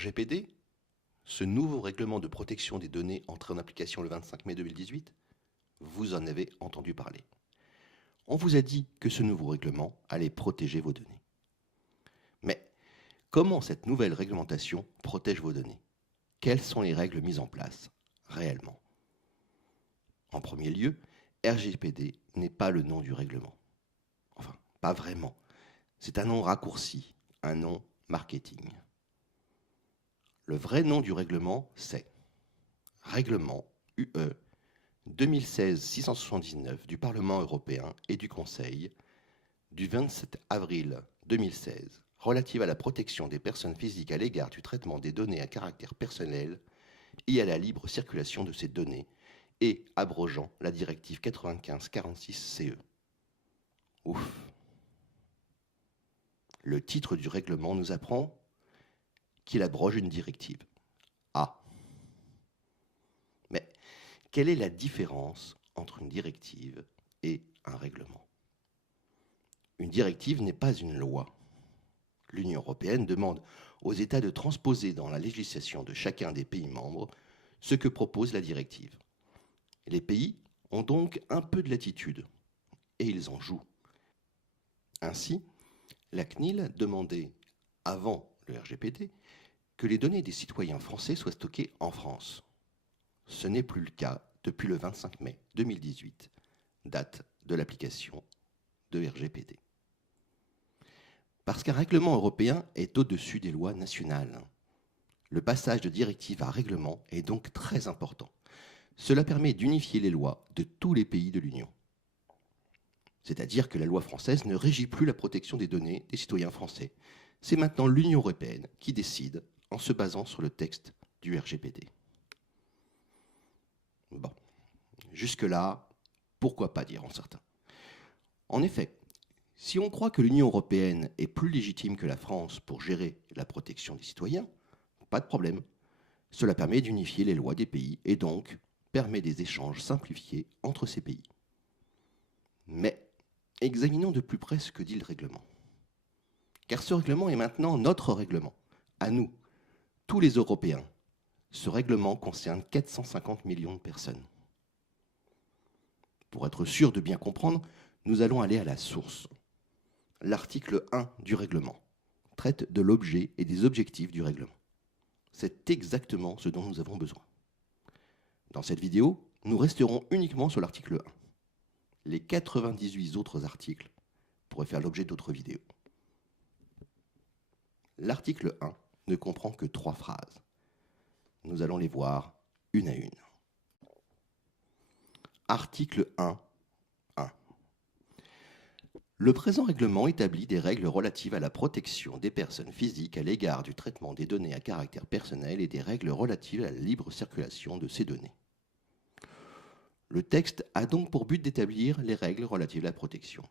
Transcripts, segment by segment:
RGPD, ce nouveau règlement de protection des données entré en application le 25 mai 2018, vous en avez entendu parler. On vous a dit que ce nouveau règlement allait protéger vos données. Mais comment cette nouvelle réglementation protège vos données? Quelles sont les règles mises en place réellement? En premier lieu, RGPD n'est pas le nom du règlement. Enfin, pas vraiment. C'est un nom raccourci, un nom marketing. Le vrai nom du règlement, c'est Règlement UE 2016-679 du Parlement européen et du Conseil du 27 avril 2016 relative à la protection des personnes physiques à l'égard du traitement des données à caractère personnel et à la libre circulation de ces données et abrogeant la directive 95/46/CE. Ouf. Le titre du règlement nous apprend qu'il abroge une directive. Ah. Mais quelle est la différence entre une directive et un règlement? Une directive n'est pas une loi. L'Union européenne demande aux États de transposer dans la législation de chacun des pays membres ce que propose la directive. Les pays ont donc un peu de latitude, et ils en jouent. Ainsi, la CNIL demandait, avant le RGPD, que les données des citoyens français soient stockées en France. Ce n'est plus le cas depuis le 25 mai 2018, date de l'application de RGPD. Parce qu'un règlement européen est au-dessus des lois nationales. Le passage de directive à règlement est donc très important. Cela permet d'unifier les lois de tous les pays de l'Union. C'est-à-dire que la loi française ne régit plus la protection des données des citoyens français. C'est maintenant l'Union européenne qui décide en se basant sur le texte du RGPD. Bon, jusque-là, pourquoi pas, diront certains. En effet, si on croit que l'Union européenne est plus légitime que la France pour gérer la protection des citoyens, pas de problème. Cela permet d'unifier les lois des pays et donc permet des échanges simplifiés entre ces pays. Mais examinons de plus près ce que dit le règlement. Car ce règlement est maintenant notre règlement, à nous, tous les Européens. Ce règlement concerne 450 millions de personnes. Pour être sûr de bien comprendre, nous allons aller à la source. L'article 1 du règlement traite de l'objet et des objectifs du règlement. C'est exactement ce dont nous avons besoin. Dans cette vidéo, nous resterons uniquement sur l'article 1. Les 98 autres articles pourraient faire l'objet d'autres vidéos. L'article 1 ne comprend que 3 phrases. Nous allons les voir une à une. Article 1. Le présent règlement établit des règles relatives à la protection des personnes physiques à l'égard du traitement des données à caractère personnel et des règles relatives à la libre circulation de ces données. Le texte a donc pour but d'établir les règles relatives à la protection.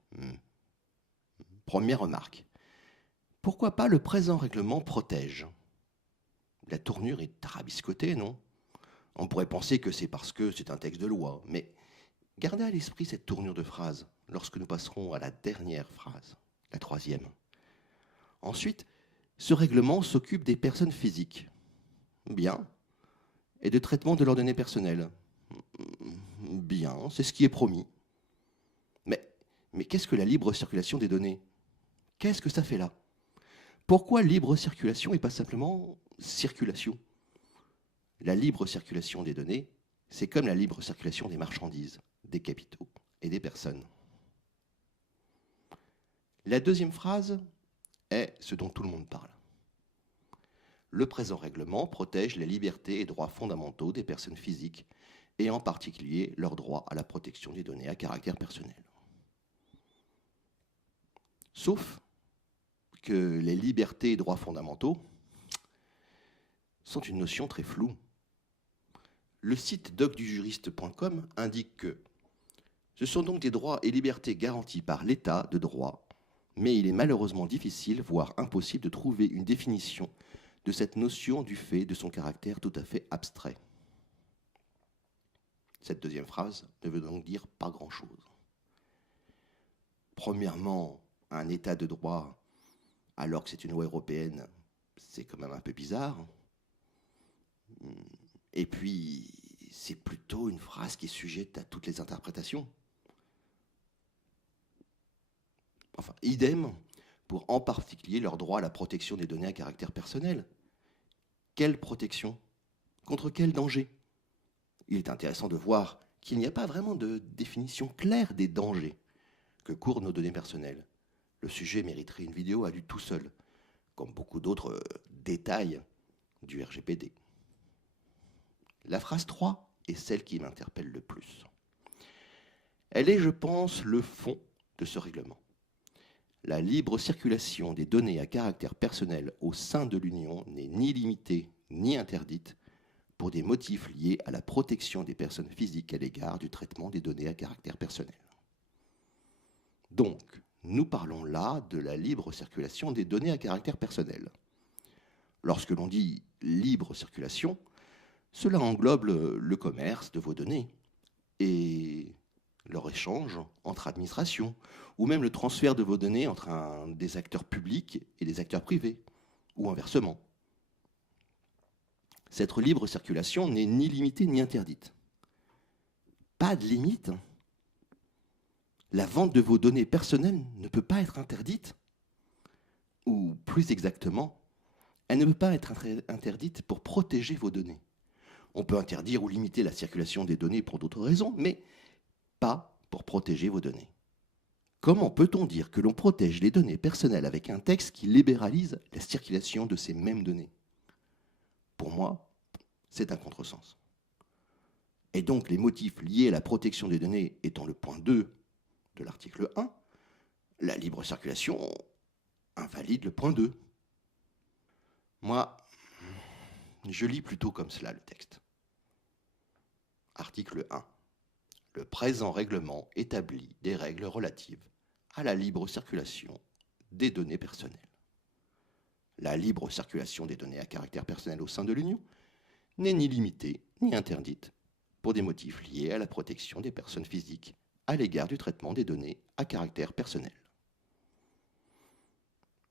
Première remarque. Pourquoi pas le présent règlement protège? La tournure est tarabiscotée, non? On pourrait penser que c'est parce que c'est un texte de loi, mais gardez à l'esprit cette tournure de phrase lorsque nous passerons à la dernière phrase, la 3e. Ensuite, ce règlement s'occupe des personnes physiques. Bien. Et de traitement de leurs données personnelles. Bien, c'est ce qui est promis. Mais qu'est-ce que la libre circulation des données? Qu'est-ce que ça fait là? Pourquoi libre circulation et pas simplement circulation? La libre circulation des données, c'est comme la libre circulation des marchandises, des capitaux et des personnes. La deuxième phrase est ce dont tout le monde parle. Le présent règlement protège les libertés et droits fondamentaux des personnes physiques et en particulier leur droit à la protection des données à caractère personnel. Sauf que les libertés et droits fondamentaux sont une notion très floue. Le site docdujuriste.com indique que ce sont donc des droits et libertés garantis par l'État de droit, mais il est malheureusement difficile, voire impossible, de trouver une définition de cette notion du fait de son caractère tout à fait abstrait. Cette deuxième phrase ne veut donc dire pas grand-chose. Premièrement, un État de droit, alors que c'est une loi européenne, c'est quand même un peu bizarre. Et puis, c'est plutôt une phrase qui est sujette à toutes les interprétations. Enfin, idem pour en particulier leur droit à la protection des données à caractère personnel. Quelle protection? Contre quel danger? Il est intéressant de voir qu'il n'y a pas vraiment de définition claire des dangers que courent nos données personnelles. Le sujet mériterait une vidéo à lui tout seul, comme beaucoup d'autres détails du RGPD. La phrase 3 est celle qui m'interpelle le plus. Elle est, je pense, le fond de ce règlement. La libre circulation des données à caractère personnel au sein de l'Union n'est ni limitée ni interdite pour des motifs liés à la protection des personnes physiques à l'égard du traitement des données à caractère personnel. Donc, nous parlons là de la libre circulation des données à caractère personnel. Lorsque l'on dit libre circulation, cela englobe le commerce de vos données et leur échange entre administrations, ou même le transfert de vos données entre des acteurs publics et des acteurs privés, ou inversement. Cette libre circulation n'est ni limitée ni interdite. Pas de limite. La vente de vos données personnelles ne peut pas être interdite. Ou plus exactement, elle ne peut pas être interdite pour protéger vos données. On peut interdire ou limiter la circulation des données pour d'autres raisons, mais pas pour protéger vos données. Comment peut-on dire que l'on protège les données personnelles avec un texte qui libéralise la circulation de ces mêmes données? Pour moi, c'est un contresens. Et donc les motifs liés à la protection des données étant le point 2 de l'article 1, la libre circulation invalide le point 2. Moi, je lis plutôt comme cela le texte. Article 1. Le présent règlement établit des règles relatives à la libre circulation des données personnelles. La libre circulation des données à caractère personnel au sein de l'Union n'est ni limitée ni interdite pour des motifs liés à la protection des personnes physiques à l'égard du traitement des données à caractère personnel.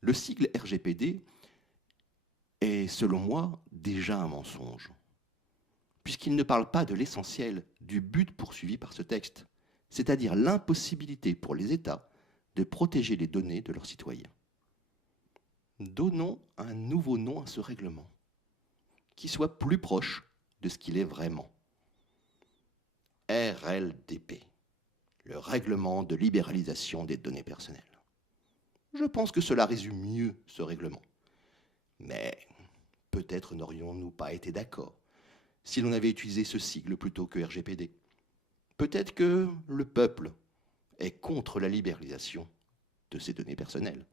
Le sigle RGPD est, selon moi, déjà un mensonge, puisqu'il ne parle pas de l'essentiel du but poursuivi par ce texte, c'est-à-dire l'impossibilité pour les États de protéger les données de leurs citoyens. Donnons un nouveau nom à ce règlement, qui soit plus proche de ce qu'il est vraiment. RLDP, le règlement de libéralisation des données personnelles. Je pense que cela résume mieux ce règlement. Mais peut-être n'aurions-nous pas été d'accord si l'on avait utilisé ce sigle plutôt que RGPD. Peut-être que le peuple est contre la libéralisation de ces données personnelles.